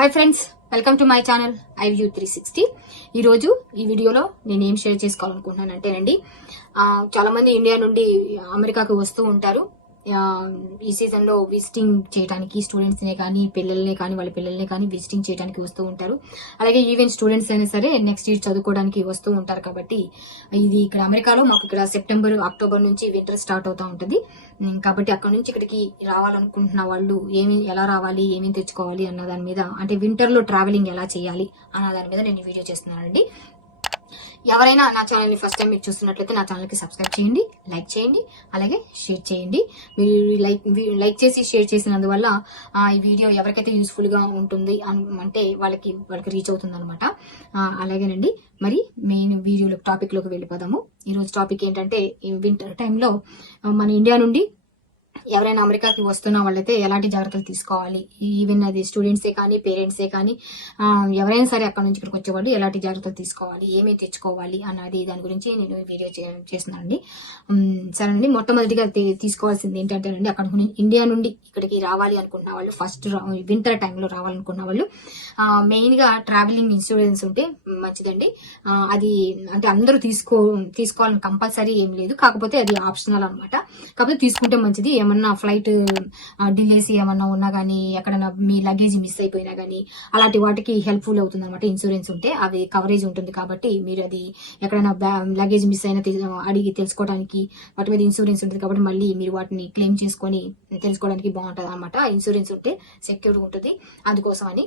Hi friends welcome to my channel I view three sixty ఈరోజు ఈ వీడియోలో నేను ఏం షేర్ చేసుకోవాలనుకుంటున్నాను అంటేనండి చాలామంది ఇండియా నుండి అమెరికాకు వస్తూ ఉంటారు. ఈ సీజన్లో విజిటింగ్ చేయడానికి స్టూడెంట్స్నే కానీ పిల్లల్ని కానీ వాళ్ళ పిల్లల్ని కానీ విజిటింగ్ చేయడానికి వస్తూ ఉంటారు. అలాగే ఈవెన్ స్టూడెంట్స్ అయినా సరే నెక్స్ట్ ఇయర్ చదువుకోవడానికి వస్తూ ఉంటారు కాబట్టి ఇది ఇక్కడ అమెరికాలో మాకు ఇక్కడ సెప్టెంబర్ అక్టోబర్ నుంచి వింటర్ స్టార్ట్ అవుతూ ఉంటుంది. కాబట్టి అక్కడ నుంచి ఇక్కడికి రావాలనుకుంటున్న వాళ్ళు ఏమి ఎలా రావాలి ఏమేమి తెచ్చుకోవాలి అన్న దాని మీద అంటే వింటర్లో ట్రావెలింగ్ ఎలా చేయాలి అన్న దాని మీద నేను వీడియో చేస్తున్నానండి. ఎవరైనా నా ఛానల్ని ఫస్ట్ టైం మీరు చూస్తున్నట్లయితే నా ఛానల్కి సబ్స్క్రైబ్ చేయండి లైక్ చేయండి అలాగే షేర్ చేయండి. మీరు లైక్ లైక్ చేసి షేర్ చేసినందువల్ల ఈ వీడియో ఎవరికైతే యూస్ఫుల్గా ఉంటుంది అంటే వాళ్ళకి వాళ్ళకి రీచ్ అవుతుంది అనమాట అలాగేనండి. మరి మెయిన్ వీడియోలో టాపిక్లోకి వెళ్ళిపోదాము. ఈరోజు టాపిక్ ఏంటంటే ఈ వింటర్ టైంలో మన ఇండియా నుండి ఎవరైనా అమెరికాకి వస్తున్న వాళ్ళైతే ఎలాంటి జాగ్రత్తలు తీసుకోవాలి? ఈవెన్ అది స్టూడెంట్సే కానీ పేరెంట్సే కానీ ఎవరైనా సరే అక్కడ నుంచి ఇక్కడికి వచ్చేవాళ్ళు ఎలాంటి జాగ్రత్తలు తీసుకోవాలి? ఏమేమి తెచ్చుకోవాలి? అన్నది దాని గురించి నేను వీడియో చేస్తున్నానండి. సరేనండి మొట్టమొదటిగా తీసుకోవాల్సింది ఏంటంటేనండి అక్కడ ఇండియా నుండి ఇక్కడికి రావాలి అనుకున్న వాళ్ళు ఫస్ట్ వింటర్ టైంలో రావాలనుకున్న వాళ్ళు మెయిన్గా ట్రావెలింగ్ ఇన్సూరెన్స్ ఉంటే మంచిదండి. అది అంటే అందరూ తీసుకో తీసుకోవాలని కంపల్సరీ ఏం లేదు. కాకపోతే అది ఆప్షనల్ అనమాట కాకపోతే తీసుకుంటే మంచిది. ఏమన్నా ఫ్లైట్ డిలేస్ ఏమన్నా ఉన్నా కానీ ఎక్కడైనా మీ లగేజ్ మిస్ అయిపోయినా కానీ అలాంటి వాటికి హెల్ప్ఫుల్ అవుతుంది అనమాట ఇన్సూరెన్స్ ఉంటే. అవి కవరేజ్ ఉంటుంది కాబట్టి మీరు అది ఎక్కడైనా లగేజ్ మిస్ అయినా అడిగి తెలుసుకోవడానికి వాటి మీద ఇన్సూరెన్స్ ఉంటుంది కాబట్టి మళ్ళీ మీరు వాటిని క్లెయిమ్ చేసుకొని తెలుసుకోవడానికి బాగుంటుంది అనమాట ఇన్సూరెన్స్ ఉంటే సెక్యూర్ ఉంటుంది. అందుకోసం అని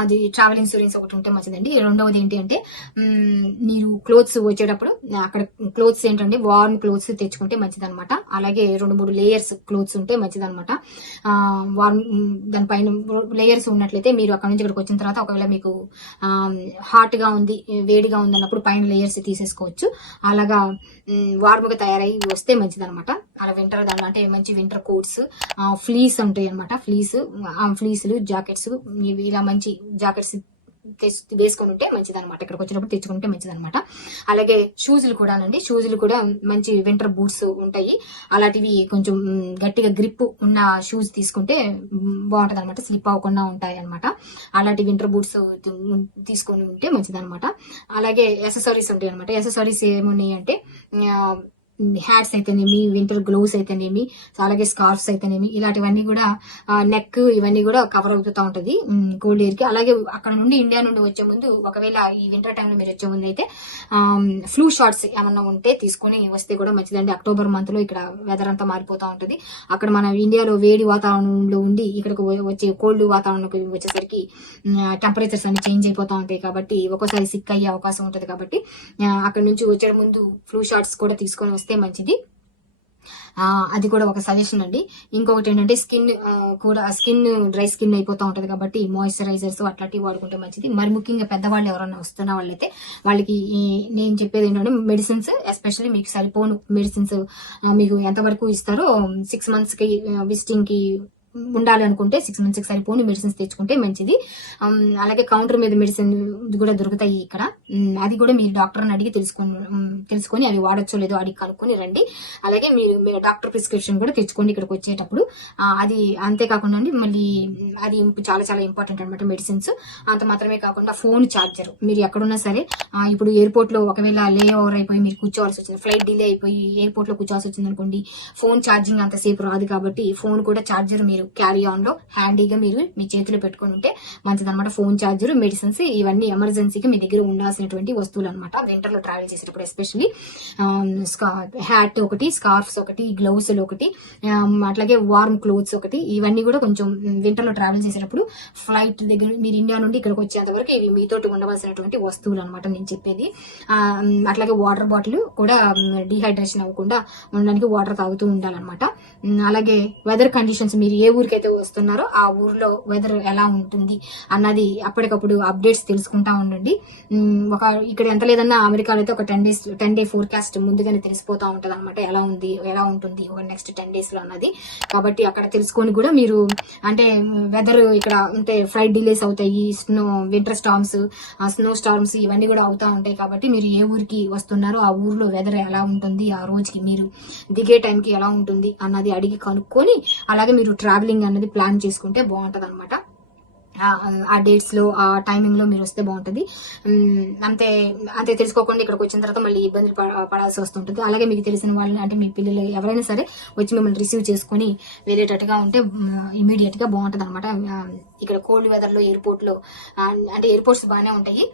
అది ట్రావెల్ ఇన్సూరెన్స్ ఒకటి ఉంటే మంచిదండి. రెండవది ఏంటి అంటే మీరు క్లోత్స్ వచ్చేటప్పుడు అక్కడ క్లోత్స్ ఏంటంటే వార్మ్ క్లోత్స్ తెచ్చుకుంటే మంచిదనమాట అలాగే రెండు మూడు లేయర్స్ క్లోత్స్ ఉంటే మంచిదనమాట వార్మ్ దానిపైన లేయర్స్ ఉన్నట్లయితే మీరు అక్కడ నుంచి ఇక్కడికి వచ్చిన తర్వాత ఒకవేళ మీకు హాట్గా ఉంది వేడిగా ఉంది అన్నప్పుడు పైన లేయర్స్ తీసేసుకోవచ్చు. అలాగా వార్మ్గా తయారై వస్తే మంచిదనమాట అలా వింటర్ దానిలో అంటే మంచి వింటర్ కోట్స్ ఫ్లీస్ ఉంటాయి అనమాట ఫ్లీస్ ఫ్లీస్లు జాకెట్స్ ఇవి ఇలా మంచి జాకెట్స్ తెచ్చి వేసుకొని ఉంటే మంచిది అనమాట ఇక్కడికి వచ్చినప్పుడు తెచ్చుకుంటే మంచిది అనమాట అలాగే షూజులు కూడానండి. షూజులు కూడా మంచి వింటర్ బూట్స్ ఉంటాయి. అలాంటివి కొంచెం గట్టిగా గ్రిప్ ఉన్న షూస్ తీసుకుంటే బాగుంటది అనమాట స్లిప్ అవ్వకుండా ఉంటాయి అనమాట అలాంటి వింటర్ బూట్స్ తీసుకొని ఉంటే మంచిది అనమాట అలాగే ఎసెసరీస్ ఉంటాయి అనమాట ఎసెసరీస్ ఏమున్నాయి అంటే హ్యాట్స్ అయితేనేమి వింటర్ గ్లోవ్స్ అయితేనేమి అలాగే స్కార్ఫ్స్ అయితేనేమి ఇలాంటివన్నీ కూడా నెక్ ఇవన్నీ కూడా కవర్ అవుతూ ఉంటుంది కోల్డ్ ఇయర్కి అలాగే అక్కడ నుండి ఇండియా నుండి వచ్చే ముందు ఒకవేళ ఈ వింటర్ టైంలో మీరు వచ్చే ముందు అయితే ఫ్లూ షార్ట్స్ ఏమన్నా ఉంటే తీసుకొని వస్తే కూడా మంచిదండి. అక్టోబర్ మంత్లో ఇక్కడ వెదర్ అంతా మారిపోతా ఉంటుంది. అక్కడ మన ఇండియాలో వేడి వాతావరణంలో ఉండి ఇక్కడికి వచ్చే కోల్డ్ వాతావరణం వచ్చేసరికి టెంపరేచర్స్ అన్ని చేంజ్ అయిపోతూ ఉంటాయి కాబట్టి ఒక్కోసారి సిక్ అయ్యే అవకాశం ఉంటుంది కాబట్టి అక్కడ నుంచి వచ్చే ముందు ఫ్లూ షార్ట్స్ కూడా తీసుకొని చేస్తే మంచిది. అది కూడా ఒక సజెషన్ అండి. ఇంకొకటి ఏంటంటే స్కిన్ కూడా స్కిన్ డ్రై స్కిన్ అయిపోతూ ఉంటుంది కాబట్టి మాయిశ్చరైజర్స్ అట్లాంటివి వాడుకుంటే మంచిది. మరి ముఖ్యంగా పెద్దవాళ్ళు ఎవరైనా వస్తున్న వాళ్ళైతే వాళ్ళకి నేను చెప్పేది ఏంటంటే మెడిసిన్స్ ఎస్పెషల్లీ మీకు సరిపోను మెడిసిన్స్ మీకు ఎంతవరకు ఇస్తారో సిక్స్ మంత్స్కి విజిటింగ్కి ఉండాలి అనుకుంటే సిక్స్ మంత్స్ ఒకసారి పోని మెడిసిన్స్ తెచ్చుకుంటే మంచిది. Um, అలాగే కౌంటర్ మీద మెడిసిన్ కూడా దొరుకుతాయి ఇక్కడ. Um, అది కూడా మీరు డాక్టర్ని అడిగి తెలుసుకొని um, తెలుసుకొని అవి వాడచ్చో లేదో అడిగి కనుక్కొని రండి. అలాగే మీరు మీరు డాక్టర్ ప్రిస్క్రిప్షన్ కూడా తెచ్చుకోండి ఇక్కడికి వచ్చేటప్పుడు. అది అంతేకాకుండా అండి మళ్ళీ అది చాలా చాలా ఇంపార్టెంట్ అనమాట మెడిసిన్స్ అంత మాత్రమే కాకుండా ఫోన్ ఛార్జర్ మీరు ఎక్కడున్నా సరే ఇప్పుడు ఎయిర్పోర్ట్లో ఒకవేళ లే ఓవర్ అయిపోయి మీరు కూర్చోవాల్సి వచ్చింది ఫ్లైట్ డిలే అయిపోయి ఎయిర్పోర్ట్లో కూర్చోవాల్సి వచ్చింది అనుకోండి ఫోన్ ఛార్జింగ్ అంతసేపు రాదు కాబట్టి ఫోన్ కూడా ఛార్జర్ మీరు క్యారీ ఆన్లో హ్యాండీగా మీరు మీ చేతిలో పెట్టుకొని ఉంటే మంచిదన్నమాట. ఫోన్ ఛార్జర్ మెడిసిన్స్ ఇవన్నీ ఎమర్జెన్సీకి మీ దగ్గర ఉండాల్సినటువంటి వస్తువులు అనమాట వింటర్లో ట్రావెల్ చేసేటప్పుడు ఎస్పెషల్లీ హ్యాట్ um, ఒకటి స్కార్ఫ్స్ ఒకటి గ్లౌస్ ఒకటి um, అట్లాగే వార్మ్ క్లోత్స్ ఒకటి ఇవన్నీ కూడా కొంచెం వింటర్లో ట్రావెల్ చేసేటప్పుడు ఫ్లైట్ దగ్గర మీరు ఇండియా నుండి ఇక్కడికి వచ్చేంత వరకు ఇవి మీతోటి ఉండవలసినటువంటి వస్తువులు అనమాట నేను చెప్పేది. Um, అట్లాగే వాటర్ బాటిల్ కూడా డిహైడ్రేషన్ అవ్వకుండా ఉండడానికి వాటర్ తాగుతూ ఉండాలన్నమాట. అలాగే వెదర్ కండిషన్స్ మీరు ఏ ఊరికైతే వస్తున్నారో ఆ ఊర్లో వెదర్ ఎలా ఉంటుంది అన్నది అప్పటికప్పుడు అప్డేట్స్ తెలుసుకుంటా ఉండండి. ఒక ఇక్కడ ఎంత లేదన్నా అమెరికాలో అయితే ఒక ten days ten day forecast ముందుగానే తెలిసిపోతా ఉంటుంది అనమాట ఎలా ఉంది ఎలా ఉంటుంది నెక్స్ట్ టెన్ డేస్లో అన్నది. కాబట్టి అక్కడ తెలుసుకొని కూడా మీరు అంటే వెదర్ ఇక్కడ అంటే ఫ్లైట్ డిలేస్ అవుతాయి snow winter storms snow storms ఇవన్నీ కూడా అవుతా ఉంటాయి కాబట్టి మీరు ఏ ఊరికి వస్తున్నారో ఆ ఊర్లో వెదర్ ఎలా ఉంటుంది ఆ రోజుకి మీరు దిగే టైంకి ఎలా ఉంటుంది అన్నది అడిగి కనుక్కొని అలాగే మీరు ట్రావెలింగ్ అనేది ప్లాన్ చేసుకుంటే బాగుంటుంది అనమాట ఆ- డేట్స్లో ఆ టైమింగ్లో మీరు వస్తే బాగుంటుంది. అంతే అంతే తెలుసుకోకుండా ఇక్కడికి వచ్చిన తర్వాత మళ్ళీ ఇబ్బందులు పడ- పడాల్సి వస్తుంటుంది. అలాగే మీకు తెలిసిన వాళ్ళని అంటే మీ పిల్లలు ఎవరైనా సరే వచ్చి మిమ్మల్ని రిసీవ్ చేసుకుని వెళ్ళేటట్టుగా ఉంటే ఇమీడియట్గా బాగుంటుంది అనమాట ఇక్కడ కోల్డ్ వెదర్లో ఎయిర్పోర్ట్లో అంటే ఎయిర్పోర్ట్స్ బాగానే ఉంటాయి.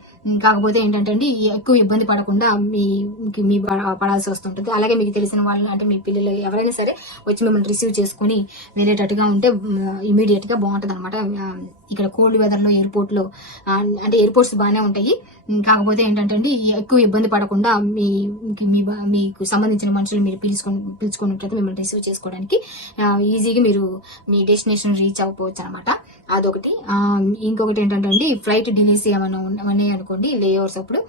కాకపోతే ఏంటంటే అండి ఎక్కువ ఇబ్బంది పడకుండా మీ మీకు మీ పడాల్సి వస్తుంటుంది. అలాగే మీకు తెలిసిన వాళ్ళు అంటే మీ పిల్లలు ఎవరైనా సరే వచ్చి మిమ్మల్ని రిసీవ్ చేసుకుని వెళ్ళేటట్టుగా ఉంటే ఇమీడియట్గా బాగుంటుంది అనమాట ఇక్కడ కోల్డ్ వెదర్లో ఎయిర్పోర్ట్లో అంటే ఎయిర్పోర్ట్స్ బాగానే ఉంటాయి. కాకపోతే ఏంటంటే అండి ఎక్కువ ఇబ్బంది పడకుండా మీ మీకు మీ మీకు సంబంధించిన మనుషులు మీరు పిలుచుకొని పిలుచుకున్నట్లయితే మిమ్మల్ని రిసీవ్ చేసుకోవడానికి ఈజీగా మీరు మీ డెస్టినేషన్ రీచ్ అవ్వకపోవచ్చు అనమాట అదొకటి. ఇంకొకటి ఏంటంటే అండి ఫ్లైట్ డిలేస్ ఏమైనా ఉన్నాయి అనుకోండి లేఓవర్స్ అప్పుడు.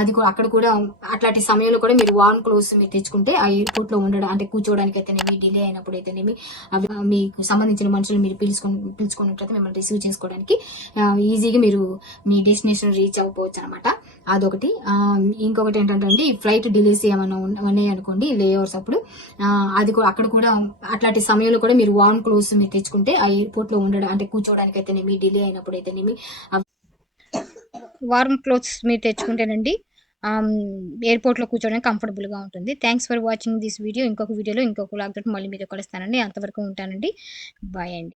అది కూడా అక్కడ కూడా అట్లాంటి సమయంలో కూడా మీరు వార్మ్ క్లోత్స్ మీరు తెచ్చుకుంటే ఆ ఎయిర్పోర్ట్లో ఉండడం అంటే కూర్చోవడానికి అయితేనేమి డిలే అయినప్పుడు అయితేనేమి అవి మీకు సంబంధించిన మనుషులు మీరు పిలుచుకొని పిలుచుకున్నట్లయితే మిమ్మల్ని రిసీవ్ చేసుకోవడానికి ఈజీగా మీరు మీ డెస్టినేషన్ రీచ్ అవ్వకపోవచ్చు అనమాట అదొకటి. ఇంకొకటి ఏంటంటే అండి ఫ్లైట్ డిలేస్ ఏమైనా ఉన్నాయి అనుకోండి లేఓవర్స్ అప్పుడు. అది కూడా అక్కడ కూడా అట్లాంటి సమయంలో కూడా మీరు వార్మ్ క్లోత్స్ మీరు తెచ్చుకుంటే ఆ ఎయిర్పోర్ట్లో ఉండడం అంటే కూర్చోవడానికి అయితేనేమి డిలే అయినప్పుడు అయితేనేమి వార్మ్ క్లోత్స్ మీరు తెచ్చుకుంటేనండి ఎయిర్పోర్ట్లో కూర్చోడానికి కంఫర్టబుల్గా ఉంటుంది. Thanks for watching this video. ఇంకొక వీడియోలో ఇంకొక లాగ్ మళ్ళీ మీరు కలుస్తానండి. అంతవరకు ఉంటానండి. బాయ్ అండి.